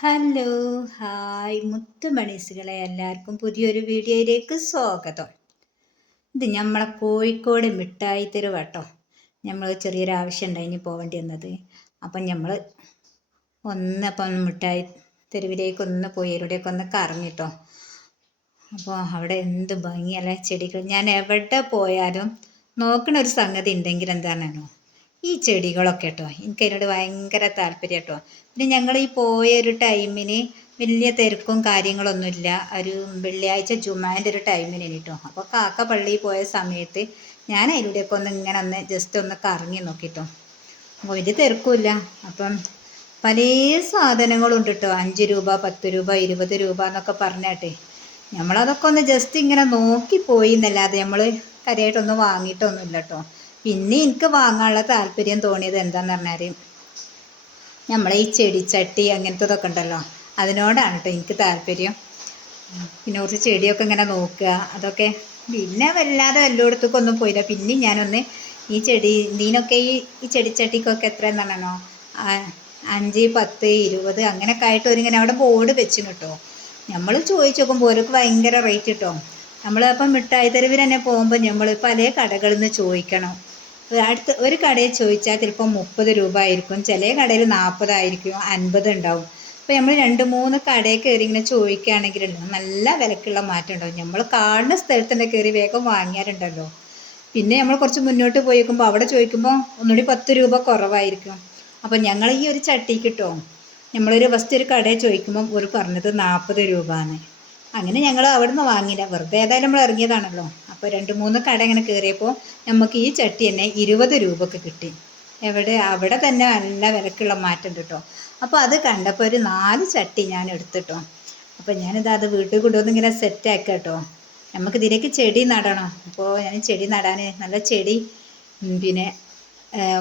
Hello hi മുത്തുമണീസുകളെ എല്ലാവർക്കും പുതിയൊരു വീഡിയോയിലേക്ക് സ്വാഗതം. ഇത് നമ്മളെ കോഴിക്കോട് മിഠായി തെരുവ് കേട്ടോ. നമ്മൾ ചെറിയൊരു ആവശ്യം ഉണ്ടായിനി പോവേണ്ടി വന്നത്. അപ്പം നമ്മൾ ഒന്ന് അപ്പം മിഠായി തെരുവിലേക്ക് ഒന്ന് പോയി എവിടെയൊക്കെ ഒന്ന് കറങ്ങിട്ടോ അപ്പോൾ അവിടെ എന്ത് ഭംഗിയല്ലേ ചെടികൾ. ഞാൻ എവിടെ പോയാലും നോക്കണ ഒരു സംഗതി ഉണ്ടെങ്കിൽ എന്താണെന്നോ? ഈ ചെടികളൊക്കെ കേട്ടോ എനിക്ക് അതിനോട് ഭയങ്കര താല്പര്യം കേട്ടോ പിന്നെ ഞങ്ങൾ ഈ പോയ ഒരു ടൈമിന് വലിയ തിരക്കും കാര്യങ്ങളൊന്നുമില്ല. ഒരു വെള്ളിയാഴ്ച ജുമാന്റെ ഒരു ടൈമിന് കേട്ടോ അപ്പോൾ കാക്ക പള്ളിയിൽ പോയ സമയത്ത് ഞാൻ അതിലൂടെയൊക്കെ ഒന്ന് ഇങ്ങനെ ഒന്ന് ജസ്റ്റ് ഒന്ന് കറങ്ങി നോക്കിട്ടോ വലിയ തിരക്കുമില്ല. അപ്പം പല സാധനങ്ങളുണ്ട് കേട്ടോ അഞ്ച് രൂപ പത്ത് രൂപ ഇരുപത് രൂപ എന്നൊക്കെ പറഞ്ഞാട്ടെ. നമ്മളതൊക്കെ ഒന്ന് ജസ്റ്റ് ഇങ്ങനെ നോക്കി പോയി എന്നല്ലാതെ നമ്മൾ കാര്യമായിട്ടൊന്നും വാങ്ങിയിട്ടൊന്നുമില്ല കേട്ടോ പിന്നെ എനിക്ക് വാങ്ങാനുള്ള താല്പര്യം തോന്നിയത് എന്താന്ന് പറഞ്ഞാൽ നമ്മളെ ഈ ചെടിച്ചട്ടി അങ്ങനത്തതൊക്കെ ഉണ്ടല്ലോ അതിനോടാണ് കേട്ടോ എനിക്ക് താല്പര്യം. പിന്നെ കുറച്ച് ചെടിയൊക്കെ ഇങ്ങനെ നോക്കുക അതൊക്കെ. പിന്നെ വല്ലാതെ വല്ലയിടത്തേക്കൊന്നും പോയില്ല. പിന്നെ ഞാനൊന്ന് ഈ ചെടി നീനൊക്കെ ഈ ഈ ചെടിച്ചട്ടിക്കൊക്കെ എത്ര എന്നാണോ അഞ്ച് പത്ത് ഇരുപത് അങ്ങനെയൊക്കെ ആയിട്ട് ഒരിങ്ങനെ അവിടെ ബോർഡ് വെച്ചു കേട്ടോ നമ്മൾ ചോദിച്ചു നോക്കുമ്പോൾ ഓരോക്ക് ഭയങ്കര റേറ്റ് കിട്ടും നമ്മൾ അപ്പം മിഠായി തെരുവിൽ തന്നെ പോകുമ്പോൾ നമ്മൾ പല കടകളിൽ നിന്ന് ചോദിക്കണം. അടുത്ത് ഒരു കടയിൽ ചോദിച്ചാൽ ചിലപ്പോൾ മുപ്പത് രൂപ ആയിരിക്കും. ചില കടയിൽ നാൽപ്പതായിരിക്കും അൻപത് ഉണ്ടാവും. അപ്പോൾ നമ്മൾ രണ്ട് മൂന്ന് കടയിൽ കയറി ഇങ്ങനെ ചോദിക്കുകയാണെങ്കിലുണ്ടല്ലോ നല്ല വിലക്കുള്ള മാറ്റം ഉണ്ടാവും. നമ്മൾ കാണുന്ന സ്ഥലത്ത് തന്നെ കയറി വേഗം വാങ്ങിയാലുണ്ടല്ലോ. പിന്നെ നമ്മൾ കുറച്ച് മുന്നോട്ട് പോയി നോക്കുമ്പോൾ അവിടെ ചോദിക്കുമ്പോൾ ഒന്നുകൂടി പത്ത് രൂപ കുറവായിരിക്കും. അപ്പോൾ ഞങ്ങൾ ഈ ഒരു ചട്ടി കിട്ടും നമ്മളൊരു ഫസ്റ്റ് ഒരു കടയിൽ ചോദിക്കുമ്പോൾ ഒരു പറഞ്ഞത് നാൽപ്പത് രൂപ ആണ്. അങ്ങനെ ഞങ്ങൾ നിന്ന് വാങ്ങിയില്ല. വെറുതെ ഏതായാലും നമ്മൾ ഇറങ്ങിയതാണല്ലോ. അപ്പോൾ രണ്ട് മൂന്ന് കട ഇങ്ങനെ കയറിയപ്പോൾ നമുക്ക് ഈ ചട്ടി തന്നെ ഇരുപത് രൂപക്ക് കിട്ടി. എവിടെ അവിടെ തന്നെ നല്ല വിലക്കുള്ള മാറ്റം കേട്ടോ അപ്പോൾ അത് കണ്ടപ്പോൾ ഒരു നാല് ചട്ടി ഞാൻ എടുത്തിട്ടോ. അപ്പോൾ ഞാനിത് അത് വീട്ടിൽ കൊണ്ടുവന്ന് ഇങ്ങനെ സെറ്റാക്കാം കേട്ടോ നമുക്ക് ഇതിലേക്ക് ചെടി നടണം. അപ്പോൾ ഞാൻ ചെടി നടാൻ നല്ല ചെടി പിന്നെ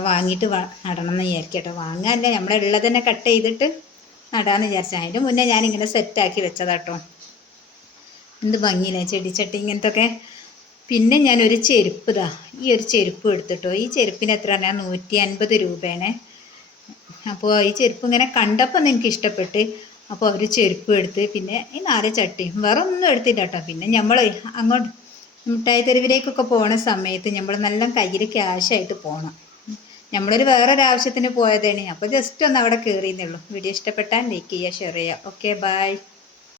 വാങ്ങിയിട്ട് നടണം എന്ന് വിചാരിക്കാം കേട്ടോ വാങ്ങാനല്ലേ നമ്മളുള്ളത് തന്നെ കട്ട് ചെയ്തിട്ട് നടാമെന്ന് വിചാരിച്ചു. അതിന്റെ മുന്നേ ഞാനിങ്ങനെ സെറ്റാക്കി വെച്ചതാട്ടോ എന്ത് ഭംഗിയില്ലേ ചെടിച്ചട്ടി ഇങ്ങനത്തെ പിന്നെ ഞാനൊരു ചെരുപ്പ് ഇതാ ഈ ഒരു ചെരുപ്പ് എടുത്തിട്ടോ. ഈ ചെരുപ്പിന് എത്ര പറഞ്ഞാൽ നൂറ്റി അൻപത് രൂപയാണ്. അപ്പോൾ ഈ ചെരുപ്പ് ഇങ്ങനെ കണ്ടപ്പോൾ എനിക്ക് ഇഷ്ടപ്പെട്ട്. അപ്പോൾ ഒരു ചെരുപ്പ് എടുത്ത് പിന്നെ ഈ നാല് ചട്ടി വേറെ ഒന്നും എടുത്തില്ല കേട്ടോ. പിന്നെ നമ്മൾ അങ്ങോട്ട് മിഠായി തെരുവിലേക്കൊക്കെ പോണ സമയത്ത് നമ്മൾ നല്ല കയ്യിൽ ക്യാഷായിട്ട് പോകണം നമ്മളൊരു വേറൊരാവശ്യത്തിന് പോയതാണ്. അപ്പോൾ ജസ്റ്റ് ഒന്ന് അവിടെ കയറിയെന്നുള്ളൂ വീഡിയോ ഇഷ്ടപ്പെട്ടാൽ ലൈക്ക് ചെയ്യുക ഷെയർ ചെയ്യുക. Okay bye